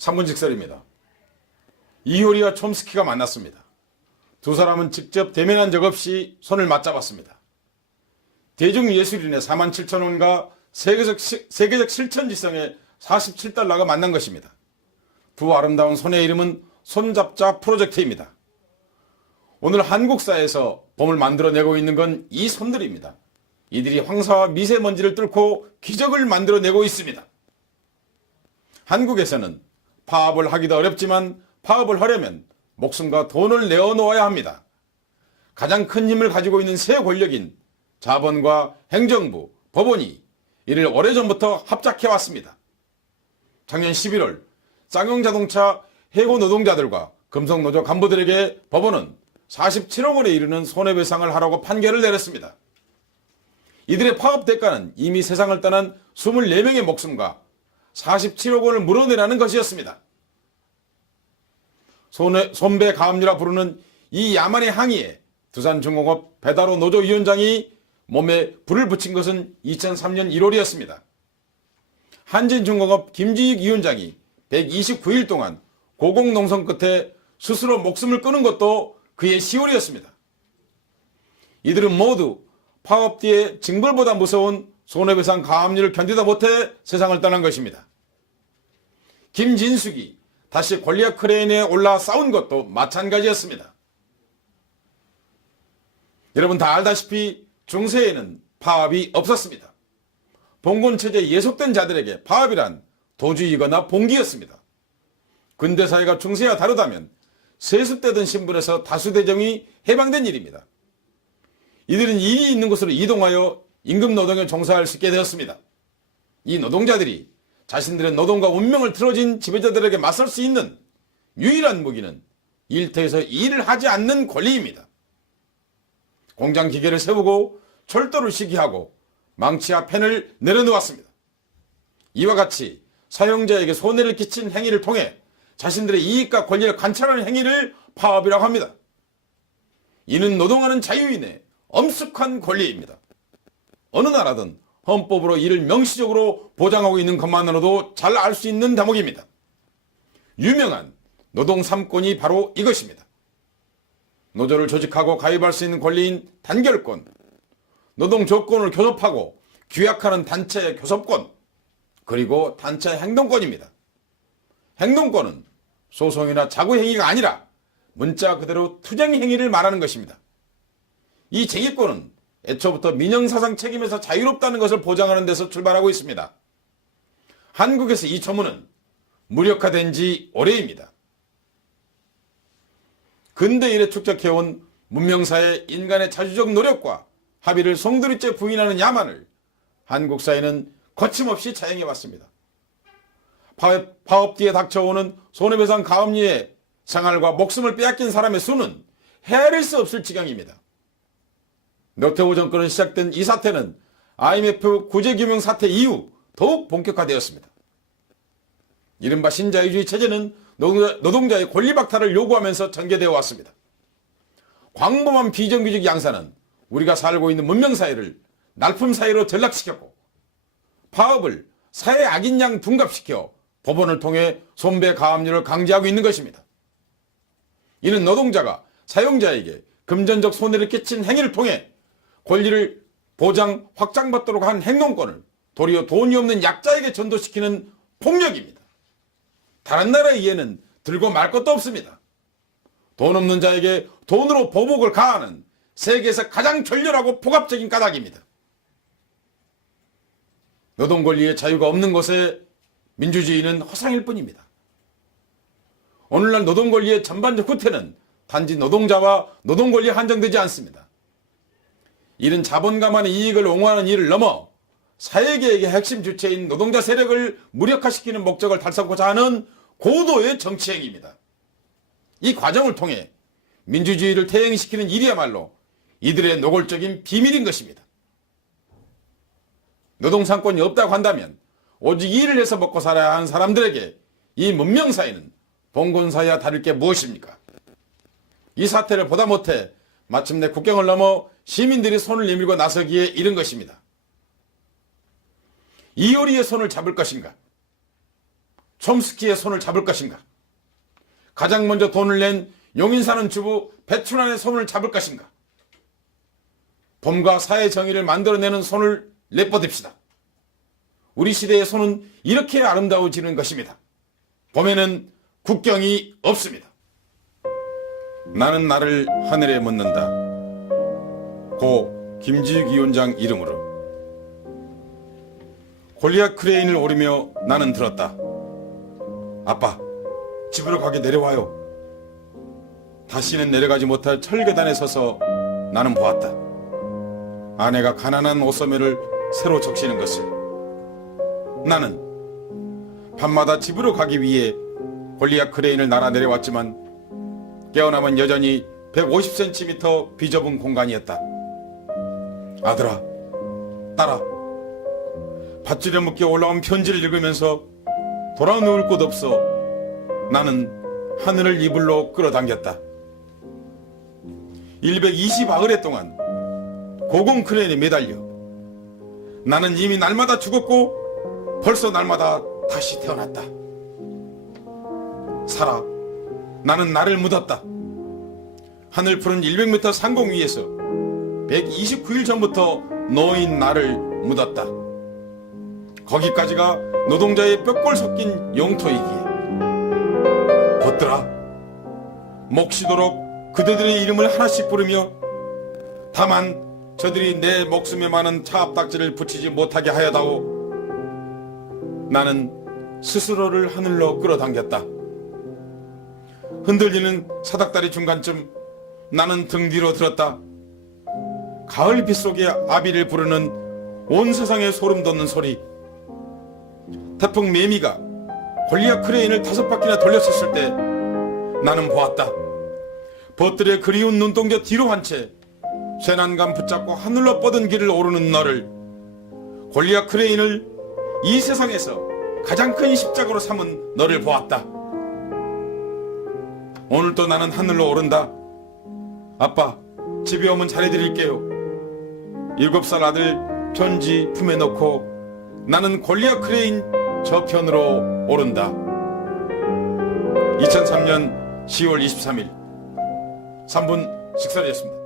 3분 직설입니다. 이효리와 촘스키가 만났습니다. 두 사람은 직접 대면한 적 없이 손을 맞잡았습니다. 대중예술인의 47,000원과 세계적 실천지성의 47달러가 만난 것입니다. 두 아름다운 손의 이름은 손잡자 프로젝트입니다. 오늘 한국사에서 봄을 만들어내고 있는 건 이 손들입니다. 이들이 황사와 미세먼지를 뚫고 기적을 만들어내고 있습니다. 한국에서는 파업을 하기도 어렵지만 파업을 하려면 목숨과 돈을 내어놓아야 합니다. 가장 큰 힘을 가지고 있는 새 권력인 자본과 행정부, 법원이 이를 오래전부터 합작해왔습니다. 작년 11월 쌍용자동차 해고 노동자들과 금속노조 간부들에게 법원은 47억 원에 이르는 손해배상을 하라고 판결을 내렸습니다. 이들의 파업 대가는 이미 세상을 떠난 24명의 목숨과 47억 원을 물어내라는 것이었습니다. 손배 가압류라 부르는 이 야만의 항의에 두산중공업 배달호 노조위원장이 몸에 불을 붙인 것은 2003년 1월이었습니다. 한진중공업 김지익 위원장이 129일 동안 고공농성 끝에 스스로 목숨을 끊은 것도 그해 10월이었습니다. 이들은 모두 파업 뒤에 징벌보다 무서운 손해배상 가압류를 견디다 못해 세상을 떠난 것입니다. 김진숙이 다시 권리와 크레인에 올라 싸운 것도 마찬가지였습니다. 여러분 다 알다시피 중세에는 파업이 없었습니다. 봉건체제에 예속된 자들에게 파업이란 도주이거나 봉기였습니다. 근대사회가 중세와 다르다면 세습되던 신분에서 다수대정이 해방된 일입니다. 이들은 일이 있는 곳으로 이동하여 임금노동에 종사할 수 있게 되었습니다. 이 노동자들이 자신들의 노동과 운명을 틀어진 지배자들에게 맞설 수 있는 유일한 무기는 일터에서 일을 하지 않는 권리입니다. 공장 기계를 세우고 철도를 시기하고 망치와 펜을 내려놓았습니다. 이와 같이 사용자에게 손해를 끼친 행위를 통해 자신들의 이익과 권리를 관찰하는 행위를 파업이라고 합니다. 이는 노동하는 자유인의 엄숙한 권리입니다. 어느 나라든 헌법으로 이를 명시적으로 보장하고 있는 것만으로도 잘 알 수 있는 대목입니다. 유명한 노동 3권이 바로 이것입니다. 노조를 조직하고 가입할 수 있는 권리인 단결권, 노동 조건을 교섭하고 규약하는 단체의 교섭권, 그리고 단체 행동권입니다. 행동권은 소송이나 자구행위가 아니라 문자 그대로 투쟁행위를 말하는 것입니다. 이 쟁의권은 애초부터 민영사상 책임에서 자유롭다는 것을 보장하는 데서 출발하고 있습니다. 한국에서 이 초문은 무력화된 지 오래입니다. 근대 이래 축적해온 문명사의 인간의 자주적 노력과 합의를 송두리째 부인하는 야만을 한국 사회는 거침없이 자행해왔습니다. 파업 뒤에 닥쳐오는 손해배상 가압류의 생활과 목숨을 빼앗긴 사람의 수는 헤아릴 수 없을 지경입니다. 노태우 정권은 시작된 이 사태는 IMF 구제금융 사태 이후 더욱 본격화되었습니다. 이른바 신자유주의 체제는 노동자의 권리 박탈을 요구하면서 전개되어 왔습니다. 광범한 비정규직 양산은 우리가 살고 있는 문명사회를 날품사회로 전락시켰고 파업을 사회 악인양 둔갑시켜 법원을 통해 손배 가압류를 강제하고 있는 것입니다. 이는 노동자가 사용자에게 금전적 손해를 끼친 행위를 통해 권리를 보장 확장받도록 한 행동권을 도리어 돈이 없는 약자에게 전도시키는 폭력입니다. 다른 나라의 예는 들고 말 것도 없습니다. 돈 없는 자에게 돈으로 보복을 가하는 세계에서 가장 결렬하고 폭압적인 까닭입니다. 노동 권리의 자유가 없는 곳에 민주주의는 허상일 뿐입니다. 오늘날 노동 권리의 전반적 후퇴는 단지 노동자와 노동 권리에 한정되지 않습니다. 이는 자본가만의 이익을 옹호하는 일을 넘어 사회계획의 핵심 주체인 노동자 세력을 무력화시키는 목적을 달성하고자 하는 고도의 정치행위입니다. 이 과정을 통해 민주주의를 퇴행시키는 일이야말로 이들의 노골적인 비밀인 것입니다. 노동상권이 없다고 한다면 오직 일을 해서 먹고 살아야 하는 사람들에게 이 문명사회는 봉건사회와 다를 게 무엇입니까? 이 사태를 보다 못해 마침내 국경을 넘어 시민들이 손을 내밀고 나서기에 이른 것입니다. 이효리의 손을 잡을 것인가? 촘스키의 손을 잡을 것인가? 가장 먼저 돈을 낸 용인 사는 주부 배춘환의 손을 잡을 것인가? 봄과 사회 정의를 만들어내는 손을 내뻗읍시다. 우리 시대의 손은 이렇게 아름다워지는 것입니다. 봄에는 국경이 없습니다. 나는 나를 하늘에 묻는다. 고 김지육 위원장 이름으로. 골리앗 크레인을 오르며 나는 들었다. 아빠, 집으로 가게 내려와요. 다시는 내려가지 못할 철계단에 서서 나는 보았다. 아내가 가난한 옷소매를 새로 적시는 것을. 나는 밤마다 집으로 가기 위해 골리앗 크레인을 날아 내려왔지만 깨어나면 여전히 150cm 비좁은 공간이었다. 아들아, 딸아, 밧줄에 묶여 올라온 편지를 읽으면서 돌아 누울 곳 없어 나는 하늘을 이불로 끌어당겼다. 120아흐레 동안 고공 크레인에 매달려 나는 이미 날마다 죽었고 벌써 날마다 다시 태어났다. 살아, 나는 나를 묻었다. 하늘 푸른 100m 상공 위에서 129일 전부터 놓인 나를 묻었다. 거기까지가 노동자의 뼈골 섞인 영토이기에 벗들아, 몫이도록 그대들의 이름을 하나씩 부르며 다만 저들이 내 목숨에 많은 차압딱지를 붙이지 못하게 하여다오. 나는 스스로를 하늘로 끌어당겼다. 흔들리는 사닥다리 중간쯤 나는 등 뒤로 들었다. 가을 빗속에 아비를 부르는 온 세상에 소름 돋는 소리. 태풍 매미가 골리앗 크레인을 5바퀴나 돌렸었을 때 나는 보았다. 벗들의 그리운 눈동자 뒤로 한 채 쇠난간 붙잡고 하늘로 뻗은 길을 오르는 너를, 골리앗 크레인을 이 세상에서 가장 큰 십자가로 삼은 너를 보았다. 오늘도 나는 하늘로 오른다. 아빠, 집에 오면 잘해드릴게요. 7살 아들 편지 품에 넣고 나는 골리앗 크레인 저편으로 오른다. 2003년 10월 23일 3분 식사를 했습니다.